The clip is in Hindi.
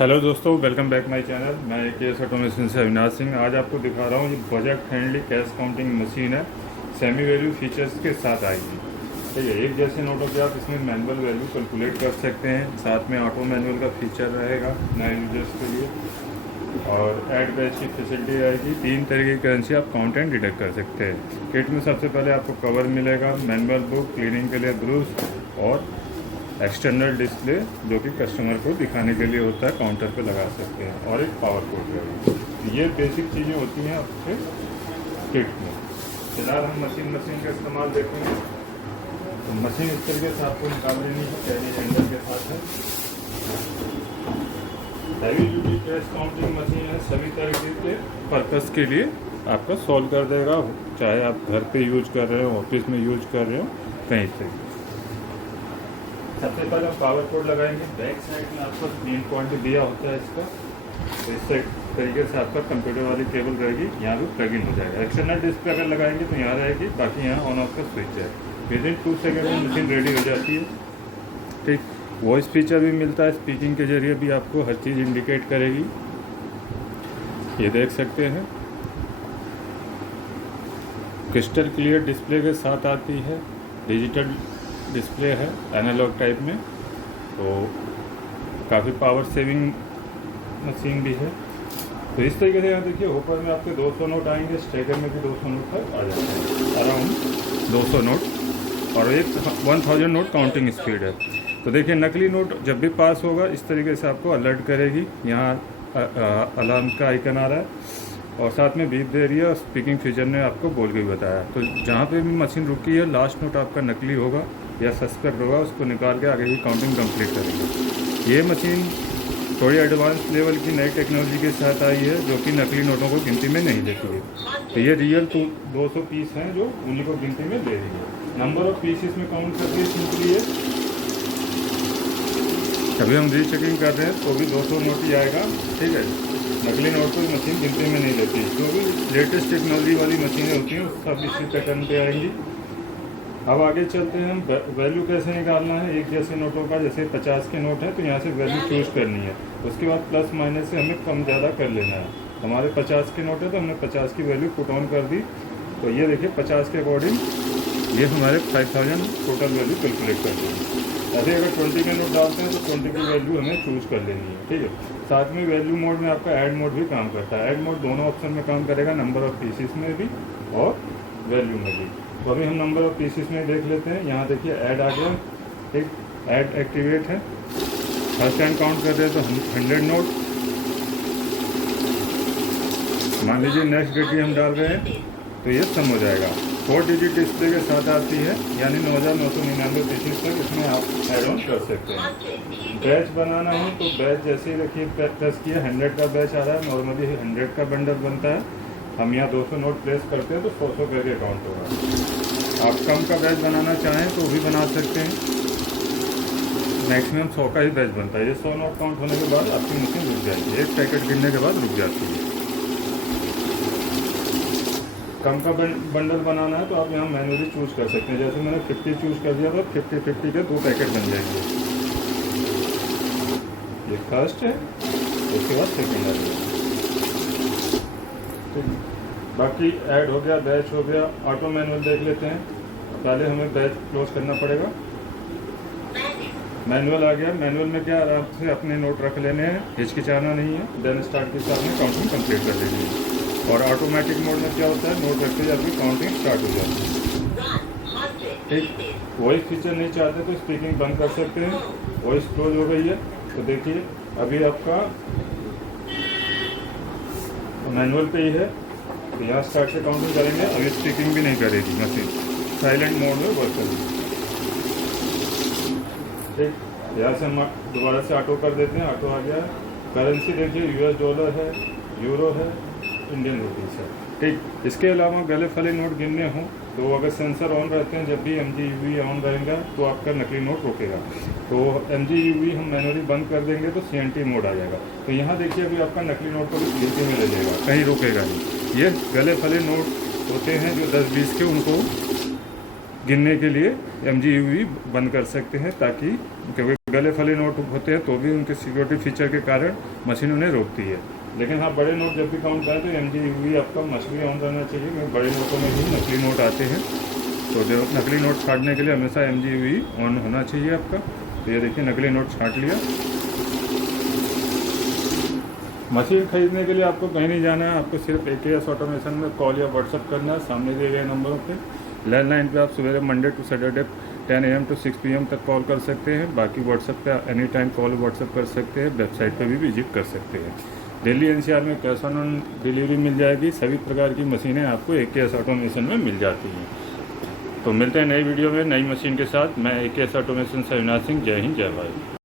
हेलो दोस्तों, वेलकम बैक माय चैनल। मैं केएस ऑटोमेशन से अविनाश सिंह। आज आपको दिखा रहा हूँ ये budget friendly cash counting machine है। सेमी वैल्यू फीचर्स के साथ आएगी। ठीक है, एक जैसे नोटों पे आप इसमें मैनुअल वैल्यू कैलकुलेट कर सकते हैं। साथ में ऑटो मैनुअल का फीचर रहेगा नए यूजर्स के लिए, और ऐड बैच की फैसिलिटी आएगी। 3 तरह की करेंसी आप काउंट एंड डिडक्ट कर सकते हैं। किट में सबसे पहले आपको कवर मिलेगा, मैनुअल बुक, क्लीनिंग के लिए ब्रूश और एक्सटर्नल डिस्प्ले जो कि कस्टमर को दिखाने के लिए होता है, काउंटर पे लगा सकते हैं, और एक पावर कोड रहेगा। ये बेसिक चीज़ें होती हैं आपके किट में। फिलहाल हम मशीन का इस्तेमाल देखेंगे। तो मशीन इस तरीके से आपको निकाल लेनी है, कैरी हैंडल के साथ है। Heavy duty cash counting machine है, सभी तरीके के पर्पस के लिए आपका सॉल्व कर देगा, चाहे आप घर पे यूज कर रहे हो, ऑफिस में यूज कर रहे हो, कहीं से। सबसे पहले हम पावर कोड लगाएंगे। बैक साइड में आपको 3 पॉइंट दिया होता है इसका। तो इस तरीके से आपका कंप्यूटर वाली केबल रहेगी, यहाँ भी प्लग इन हो जाएगा। एक्सटर्नल डिस्प्ले अगर लगाएंगे तो यहाँ रहेगी, बाकी यहाँ ऑन ऑफ का स्विच है। विदिन 2 सेकेंड में मशीन रेडी हो जाती है। ठीक, वॉइस फीचर भी मिलता है, स्पीकिंग के जरिए भी आपको हर चीज़ इंडिकेट करेगी। ये देख सकते हैं, क्रिस्टल क्लियर डिस्प्ले के साथ आती है। डिजिटल डिस्प्ले है एनालॉग टाइप में, तो काफ़ी पावर सेविंग मशीन भी है। तो इस तरीके से यहाँ देखिए, ऊपर में आपके 200 नोट आएंगे, स्टेकर में भी 200 नोट तक आ जाते हैं, अराउंड 200 नोट, और एक 1000 नोट काउंटिंग स्पीड है। तो देखिए, नकली नोट जब भी पास होगा इस तरीके से आपको अलर्ट करेगी। यहाँ अलार्म का आइकन आ रहा है, और साथ में बीप दे रही है, और स्पीकिंग फीचर ने आपको बोल के बताया। तो जहाँ पे भी मशीन रुकी है, लास्ट नोट आपका नकली होगा या सस्पेक्ट होगा, उसको निकाल के आगे की काउंटिंग कंप्लीट करेंगे। ये मशीन थोड़ी एडवांस लेवल की नई टेक्नोलॉजी के साथ आई है, जो कि नकली नोटों को गिनती में नहीं लेती है। तो ये रियल 200 पीस हैं जो उन्हीं को गिनती में ले रही है। नंबर ऑफ पीसेस में काउंट करके सिंपली है। अभी हम रीचेकिंग कर रहे हैं तो भी 200 नोट ही आएगा। ठीक है, नकली नोट को मशीन गिनती में नहीं लेती। जो भी लेटेस्ट टेक्नोलॉजी वाली मशीनें होती हैं सब इसी पैटर्न पे आएंगी। अब आगे चलते हैं, हम वैल्यू कैसे निकालना है। एक जैसे नोटों का, जैसे 50 के नोट है तो यहाँ से वैल्यू चूज करनी है। उसके बाद प्लस माइनस से हमें कम ज़्यादा कर लेना है। हमारे 50 के नोट है तो हमने 50 की वैल्यू पुट ऑन कर दी। तो ये देखिए, 50 के अकॉर्डिंग ये हमारे 5000 टोटल वैल्यू कैलकुलेट कर देंगे। ऐसे अगर 20 के नोट डालते हैं तो 20 की वैल्यू हमें चूज कर लेनी है। ठीक है, साथ में वैल्यू मोड में आपका ऐड मोड भी काम करता है। ऐड मोड दोनों ऑप्शन में काम करेगा, नंबर ऑफ पीसेस में भी और वैल्यू में भी। तो अभी हम नंबर ऑफ पीसेस में देख लेते हैं। यहाँ देखिए, ऐड आ गया। ठीक, ऐड एक्टिवेट है। फर्स्ट टाइम काउंट कर रहे हैं तो 100 नोट मान लीजिए। नेक्स्ट डेट भी हम डाल रहे हैं तो ये सम हो जाएगा। 4 डिजिट डिस्प्ले के साथ आती है, यानी 9999 पीसेस तक इसमें आप ऐड ऑन कर सकते हैं। बैच बनाना हो तो बैच जैसे ही देखिए प्रेस किया, 100 का बैच आ रहा है। नॉर्मली 100 का बंडल बनता है। हम यहाँ 200 नोट प्लेस करते हैं तो 100 करके काउंट होगा। आप कम का बैच बनाना चाहें तो भी बना सकते हैं। मैक्सिमम 100 का ही बैच बनता है। ये 100 नोट काउंट होने के बाद आपकी मशीन रुक जाएगी। एक पैकेट गिनने के बाद रुक जाती है। कम का बंडल बनाना है तो आप यहाँ मैनुअली चूज कर सकते हैं। जैसे मैंने 50 चूज कर दिया तो 50-50 के 2 पैकेट बन जाएंगे। ये फर्स्ट है, उसके बाद सेकेंड है। बाकी ऐड हो गया, बैच हो गया। ऑटो मैनुअल देख लेते हैं। पहले हमें बैच क्लोज करना पड़ेगा। मैनुअल आ गया। मैनुअल में क्या, आराम से अपने नोट रख लेने हैं, हिचकिचाना नहीं है। देन स्टार्ट के साथ में काउंटिंग कंप्लीट कर लेनी है। और ऑटोमेटिक मोड में क्या होता है, नोट रखते ही आपकी काउंटिंग स्टार्ट हो जाती है। ठीक, वॉइस फीचर नहीं चाहते तो स्पीकिंग बंद कर सकते हैं। वॉइस क्लोज हो गई है। तो देखिए, अभी आपका मैनुअल पे ही है, तो यहाँ स्टार्ट से काउंटिंग करेंगे। अभी स्पीकिंग भी नहीं करेगी मशीन, साइलेंट मोड में वर्क करेगी। ठीक, यहाँ से हम दोबारा से ऑटो कर देते हैं। ऑटो आ गया। करेंसी देखिए, US डॉलर है, यूरो है, इंडियन रुपीस है। ठीक, इसके अलावा गले फले नोट गिनने हों तो अगर सेंसर ऑन रहते हैं, जब भी MGUV ऑन रहेगा तो आपका नकली नोट रुकेगा। तो MGUV हम मैनुअली बंद कर देंगे तो CNT मोड आ जाएगा। तो यहाँ देखिए, अभी आपका नकली नोट को भी गिनती में ले लेगा, कहीं रुकेगा नहीं। ये गले फले नोट होते हैं जो 10-20 के, उनको गिनने के लिए MGUV बंद कर सकते हैं, ताकि क्योंकि गले फले नोट होते हैं तो भी उनके सिक्योरिटी फीचर के कारण मशीन उन्हें रोकती है। लेकिन हाँ, बड़े नोट जब भी काउंट करें तो MGUV आपका मस्ट ऑन रहना चाहिए, क्योंकि बड़े नोटों में भी नकली नोट आते हैं। तो जो नकली नोट छांटने के लिए हमेशा MGUV ऑन होना चाहिए आपका। तो ये देखिए नकली नोट छांट लिया। मशीन खरीदने के लिए आपको कहीं नहीं जाना है, आपको सिर्फ AKS ऑटोमेशन में कॉल या व्हाट्सअप करना है सामने दिए गए नंबरों पे। लैंडलाइन पे आप सवेरे Monday to Saturday 10 AM to 6 PM तक कॉल कर सकते हैं। बाकी व्हाट्सएप पे एनी टाइम कॉल व्हाट्सएप कर सकते हैं। वेबसाइट पे भी विजिट कर सकते हैं। दिल्ली NCR में कैश ऑन डिलीवरी मिल जाएगी। सभी प्रकार की मशीनें आपको AKS ऑटोमेशन में मिल जाती हैं। तो मिलते हैं नई वीडियो में नई मशीन के साथ। मैं AKS ऑटोमेशन से अविनाश सिंह। जय हिंद, जय भारत।